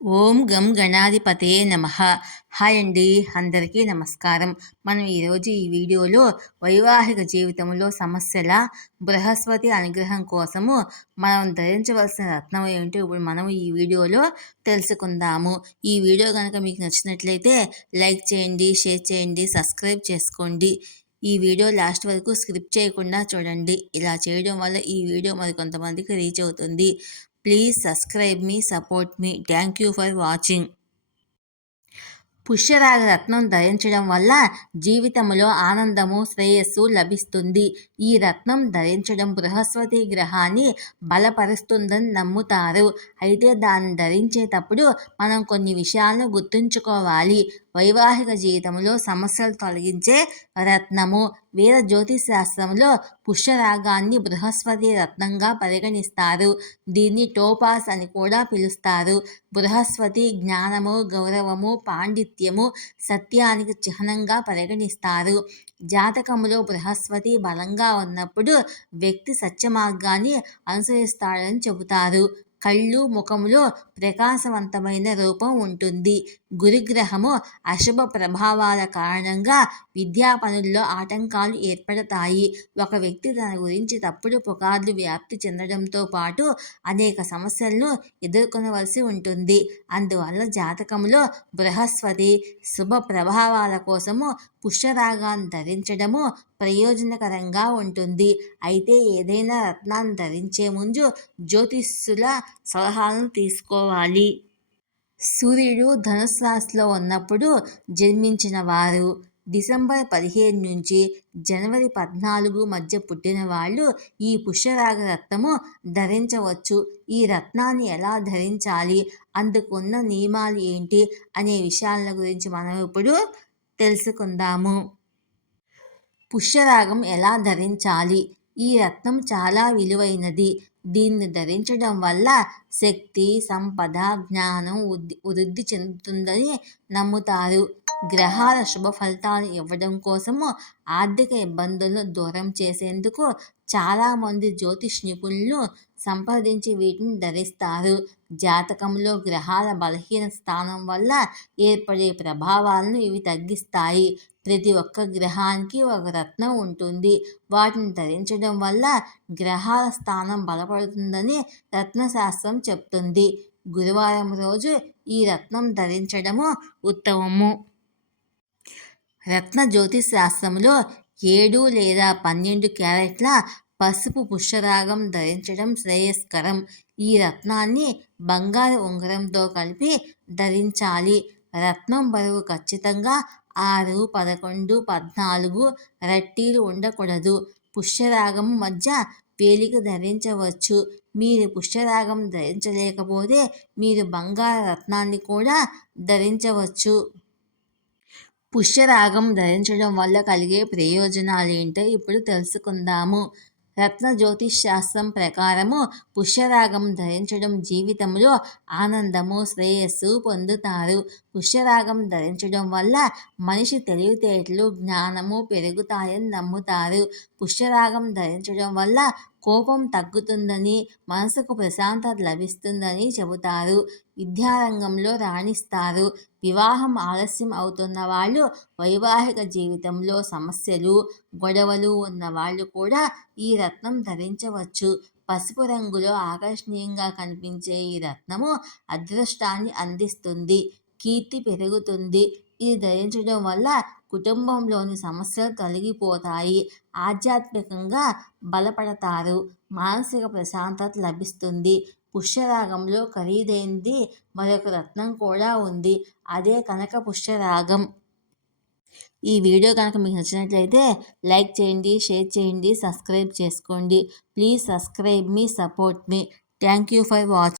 ఓం గం గణాధిపతే నమః. హాయ్ అండి, అందరికీ నమస్కారం. మనం ఈరోజు ఈ వీడియోలో వైవాహిక జీవితంలో సమస్యల బృహస్పతి అనుగ్రహం కోసము మనం ధరించవలసిన రత్నం ఏమిటో ఇప్పుడు మనం ఈ వీడియోలో తెలుసుకుందాము. ఈ వీడియో కనుక మీకు నచ్చినట్లయితే లైక్ చేయండి, షేర్ చేయండి, సబ్స్క్రైబ్ చేసుకోండి. ఈ వీడియో లాస్ట్ వరకు స్కిప్ చేయకుండా చూడండి. ఇలా చేయడం వల్ల ఈ వీడియో మరికొంతమందికి రీచ్ అవుతుంది. Please subscribe me, support me. Thank you for watching. పుష్యరాగ రత్నం ధరించడం వల్ల జీవితంలో ఆనందము, శ్రేయస్సు లభిస్తుంది. ఈ రత్నం ధరించడం బృహస్పతి గ్రహాన్ని బలపరుస్తుందని నమ్ముతారు. అయితే దాన్ని ధరించేటప్పుడు మనం కొన్ని విషయాలను గుర్తుంచుకోవాలి. వైవాహిక జీవితంలో సమస్యలు తొలగించే రత్నము. వేద జ్యోతిశాస్త్రంలో పుష్యరాగాన్ని బృహస్పతి రత్నంగా పరిగణిస్తారు. దీన్ని టోపాస్ అని కూడా పిలుస్తారు. బృహస్పతి జ్ఞానము, గౌరవము, పాండిత్యము, సత్యానికి చిహ్నంగా పరిగణిస్తారు. జాతకములో బృహస్పతి బలంగా ఉన్నప్పుడు వ్యక్తి సత్య మార్గాన్ని అనుసరిస్తాడని చెబుతారు. కళ్ళు, ముఖములో ప్రకాశవంతమైన రూపం ఉంటుంది. గురుగ్రహము అశుభ ప్రభావాల కారణంగా విద్యా పనుల్లో ఆటంకాలు ఏర్పడతాయి. ఒక వ్యక్తి తన గురించి తప్పుడు పుకార్లు వ్యాప్తి చెందడంతో పాటు అనేక సమస్యలను ఎదుర్కొనవలసి ఉంటుంది. అందువల్ల జాతకంలో బృహస్పతి శుభ ప్రభావాల కోసము పుష్యరాగాన్ని ధరించడము ప్రయోజనకరంగా ఉంటుంది. అయితే ఏదైనా రత్నాన్ని ధరించే ముందు జ్యోతిష్యుల సలహాలను తీసుకోవాలి. సూర్యుడు ధనుస్సు రాశిలో ఉన్నప్పుడు జన్మించిన వారు డిసెంబర్ 15 నుంచి జనవరి 14 మధ్య పుట్టిన వాళ్ళు ఈ పుష్యరాగ రత్నము ధరించవచ్చు. ఈ రత్నాన్ని ఎలా ధరించాలి, అందుకు ఉన్న నియమాలు ఏంటి అనే విషయాల గురించి మనం ఇప్పుడు తెలుసుకుందాము. పుష్యరాగం ఎలా ధరించాలి? ఈ రత్నం చాలా విలువైనది. దీన్ని ధరించడం వల్ల శక్తి, సంపద, జ్ఞానం వృద్ధి చెందుతుందని నమ్ముతారు. గ్రహాల శుభ ఫలితాలు ఇవ్వడం కోసము ఆర్థిక ఇబ్బందులను దూరం చేసేందుకు చాలామంది జ్యోతిష్ నిపుణులను సంప్రదించి వీటిని ధరిస్తారు. జాతకంలో గ్రహాల బలహీన స్థానం వల్ల ఏర్పడే ప్రభావాలను ఇవి తగ్గిస్తాయి. ప్రతి ఒక్క గ్రహానికి ఒక రత్నం ఉంటుంది. వాటిని ధరించడం వల్ల గ్రహాల స్థానం బలపడుతుందని రత్నశాస్త్రం చెప్తుంది. గురువారం రోజు ఈ రత్నం ధరించడము ఉత్తమము. రత్న జ్యోతిష్ శాస్త్రంలో 7 లేదా 12 క్యారెట్ల పసుపు పుష్యరాగం ధరించడం శ్రేయస్కరం. ఈ రత్నాన్ని బంగారు ఉంగరంతో కలిపి ధరించాలి. రత్నం బరువు ఖచ్చితంగా 6, 11, 14 రట్టీలు ఉండకూడదు. పుష్యరాగం మధ్య పేలిక ధరించవచ్చు. మీరు పుష్యరాగం ధరించలేకపోతే మీరు బంగారు రత్నాన్ని కూడా ధరించవచ్చు. పుష్యరాగం ధరించడం వల్ల కలిగే ప్రయోజనాలు ఏంటో ఇప్పుడు తెలుసుకుందాము. రత్న జ్యోతిష్ శాస్త్రం ప్రకారము పుష్యరాగం ధరించడం జీవితంలో ఆనందము, శ్రేయస్సు పొందుతారు. పుష్యరాగం ధరించడం వల్ల మనిషి తెలివితేటలు, జ్ఞానము పెరుగుతాయని నమ్ముతారు. పుష్యరాగం ధరించడం వల్ల కోపం తగ్గుతుందని, మనసుకు ప్రశాంతత లభిస్తుందని చెబుతారు. విద్యారంగంలో రాణిస్తారు. వివాహం ఆలస్యం అవుతున్న వాళ్ళు, వైవాహిక జీవితంలో సమస్యలు, గొడవలు ఉన్న వాళ్ళు కూడా ఈ రత్నం ధరించవచ్చు. పసుపు రంగులో ఆకర్షణీయంగా కనిపించే ఈ రత్నము అదృష్టాన్ని అందిస్తుంది, కీర్తి పెరుగుతుంది. ఇది ధరించడం వల్ల కుటుంబంలోని సమస్యలు తొలగిపోతాయి. ఆధ్యాత్మికంగా బలపడతారు. మానసిక ప్రశాంతత లభిస్తుంది. పుష్యరాగంలో ఖరీదైనది మరొక రత్నం కూడా ఉంది. అదే కనక పుష్యరాగం. ఈ వీడియో కనుక మీకు నచ్చినట్లయితే లైక్ చేయండి, షేర్ చేయండి, సబ్స్క్రైబ్ చేసుకోండి. Please subscribe me, support me. Thank you for watching.